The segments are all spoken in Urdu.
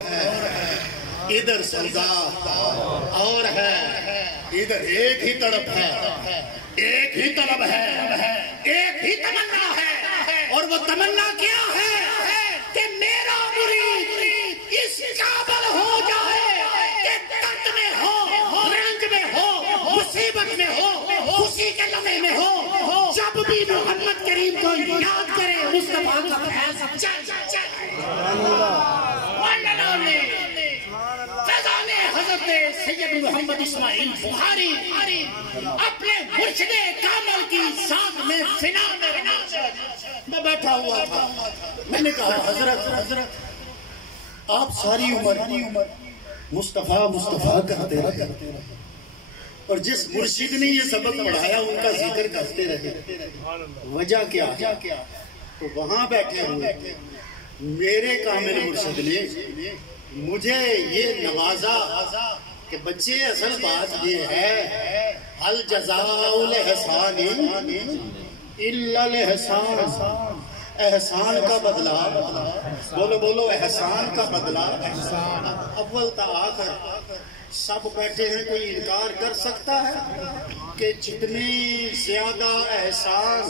ادھر سودا اور ہے، ادھر ایک ہی تڑپ ہے، ایک ہی طلب ہے، ایک ہی تمنا ہے، اور وہ تمنا کیا ہے کہ میرا مرید اس قابل ہو جائے کہ درد میں ہو، رنج میں ہو، مصیبت میں ہو، خوشی کے لمحے میں ہو، جب بھی محمد کریم کو یاد کرے مصطفیٰ کا فیض چل حضرت سید محمد اسماعیل بخاری اپنے مرشد کامل کی ساتھ میں فنا میں بیٹھا ہوا تھا. میں نے کہا حضرت آپ ساری عمر مصطفیٰ مصطفیٰ کرتے رہے اور جس مرشد نے یہ سبق پڑھایا ان کا ذکر کرتے رہے، وجہ کیا ہے؟ تو وہاں بیٹھے ہوئے میرے کامل مرشد نے مجھے یہ نوازا کہ بچے اصل بات یہ ہے هل جزاء الاحسان الا الاحسان، احسان کا بدلہ، بولو احسان کا بدلہ اول تا آخر. سب بیٹھے ہیں، کوئی انکار کر سکتا ہے کہ جتنی زیادہ احسان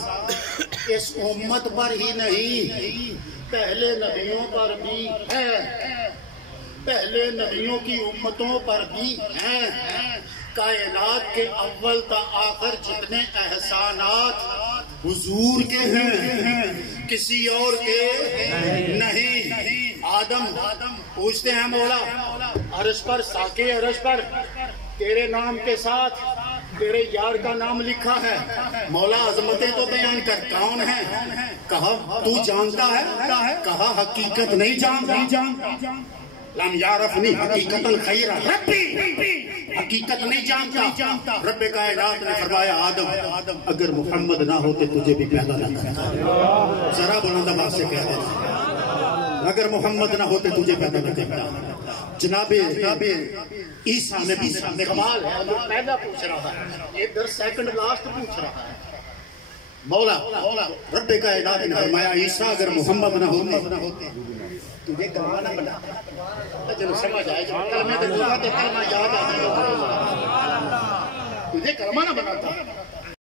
اس امت پر ہی نہیں پہلے نبیوں پر بھی ہے، پہلے نبیوں کی امتوں پر بھی ہیں. کائنات کے اول تا آخر جتنے احسانات حضور کے ہیں کسی اور کے نہیں. آدم پوچھتے ہیں مولا عرش پر، ساکے عرش پر تیرے نام کے ساتھ تیرے یار کا نام لکھا ہے، مولا عظمتیں تو بیان کر کون ہے؟ کہا تو جانتا ہے؟ کہا حقیقت نہیں جانتا. لم یعرفنی حقیقتا خیرا ربی، حقیقت نہیں جانتا. رب کائنات نے فرمایا آدم اگر محمد نہ ہوتے تجھے بھی پیدا نہ کرتا. ذرا بلند آواز سے کہہ دینا اگر محمد نہ ہوتے تجھے پیدا نہ کرتا. جناب عیسیٰ نبی کمال ہے، جو پیدا پوچھ رہا ہے ادھر سیکنڈ لاسٹ پوچھ رہا ہے. مولا رب کائنات نے فرمایا عیسیٰ اگر محمد نہ ہوتے تجھے کلمہ نہ بناتا. چلو سمجھ آئے جو کلمہ تو کلمہ یاد آ جائے، تجھے کلمہ نہ بناتا.